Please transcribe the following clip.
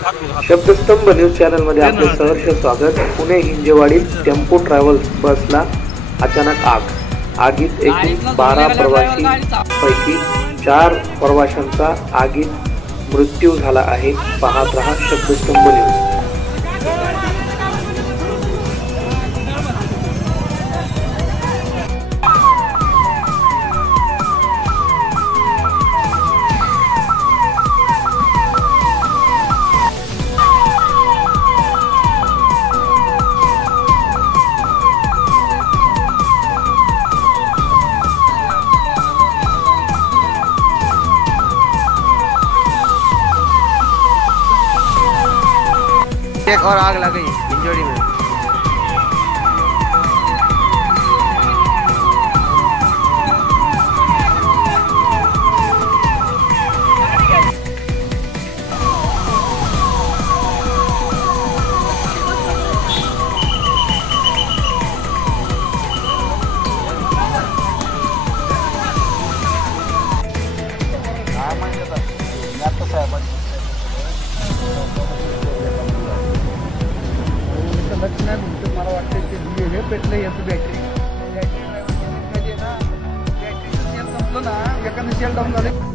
शब्दस्तंभ news channel मध्ये आपले सहर्ष स्वागत। पुणे हिंजेवाडीत टेम्पो ट्रॅव्हल्स बसला अचानक आगीत एकूण 12 प्रवासी पैकी 4 प्रवाशांचा आगीत मृत्यू झाला आहे। पाहत रहा शब्दस्तंभ न्यूज। एक और आग लग गई हिंजोड़ी में। मला वाटतं की हे पेटलं याचं बॅटरी म्हणजे ना बॅटरीचं सेल संपलं ना एखादं सेल डाऊन झालं।